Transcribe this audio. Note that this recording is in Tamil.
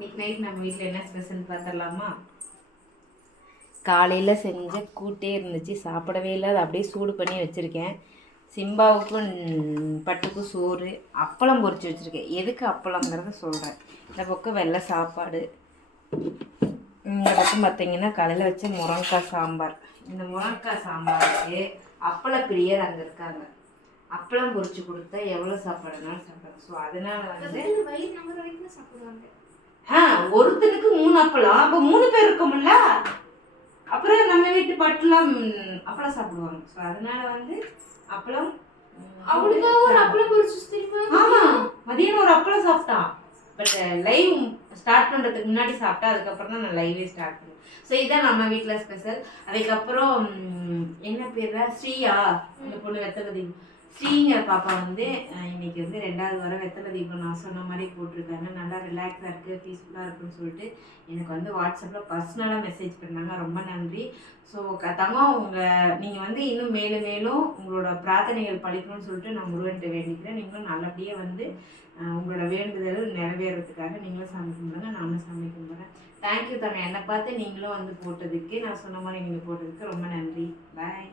இன்னைக்கு நைட் நம்ம வீட்டில் என்ன ஸ்பெஷல் பார்த்துடலாமா? காலையில் செஞ்ச கூட்டே இருந்துச்சு, சாப்பிடவே இல்லை. அதை அப்படியே சூடு பண்ணி வச்சுருக்கேன். சிம்பாவுக்கும் பட்டுக்கும் சோறு, அப்பளம் பொரிச்சு வச்சுருக்கேன். எதுக்கு அப்பளங்கிறத சொல்கிறேன். இந்த பக்கம் வெள்ளை சாப்பாடு, இந்த பக்கம் பார்த்தீங்கன்னா காலையில் வச்ச முருங்கைக்காய் சாம்பார். இந்த முருங்கைக்காய் சாம்பாருக்கு அப்பள பிரியர் அங்கே இருக்காங்க. அப்பளம் பொரிச்சு கொடுத்தா எவ்வளோ சாப்பாடுனாலும் சாப்பிடுவாங்க. ஸோ அதனால வந்து சாப்பிடுவாங்க. ஒருத்தனுக்கு 3 அப்பளம், அப்போ 3 பேர் இருக்கோம்ல. அப்புறம் நம்ம வீட்டு பட்டுலாம் அப்பளம் சாப்பிடுவாங்க. ஸோ அதனால வந்து அப்பளம் அவளுக்காக ஒரு அப்பளம் பொரிச்சு தெரியுமா? ஆமா, மதியானம் ஒரு அப்பளம் சாப்பிட்டான். பட் லைவ் ஸ்டார்ட் பண்ணுறதுக்கு முன்னாடி சாப்பிட்டா, அதுக்கப்புறம் தான் நான் லைவே ஸ்டார்ட் பண்ணேன். ஸோ இதான் நம்ம வீட்டில் ஸ்பெஷல். அதுக்கப்புறம் என்ன பேர், ஸ்ரீயா, அந்த பொண்ணு வெத்தலை தீபம், ஸ்ரீங்கிற பாப்பா வந்து இன்னைக்கு வந்து 2வது வாரம் வெத்தலை தீபம் நான் சொன்ன மாதிரி போட்டிருக்காங்க. நல்லா ரிலாக்ஸாக இருக்குது, பீஸ்ஃபுல்லாக இருக்குன்னு சொல்லிட்டு எனக்கு வந்து வாட்ஸ்அப்பில் பர்சனலாக மெசேஜ் பண்ணாங்க. ரொம்ப நன்றி. ஸோ தங்கம், நீங்கள் வந்து இன்னும் மேலும் மேலும் உங்களோட பிரார்த்தனைகள் படிக்கணும்னு சொல்லிட்டு நான் முருகன்கிட்ட வேண்டிக்கிறேன். நீங்களும் நல்லபடியாக வந்து உங்களோட வேண்டுதல் நிறைவேறதுக்காக நீங்களும் சாமி கும்பிடுங்க, நானும் சாமி கும்பிடுறேன். தேங்க்யூ தங்க, என்னை பார்த்து நீங்களும் வந்து போட்டதுக்கு, நான் சொன்ன மாதிரி நீங்கள் போட்டதுக்கு ரொம்ப நன்றி. பாய்.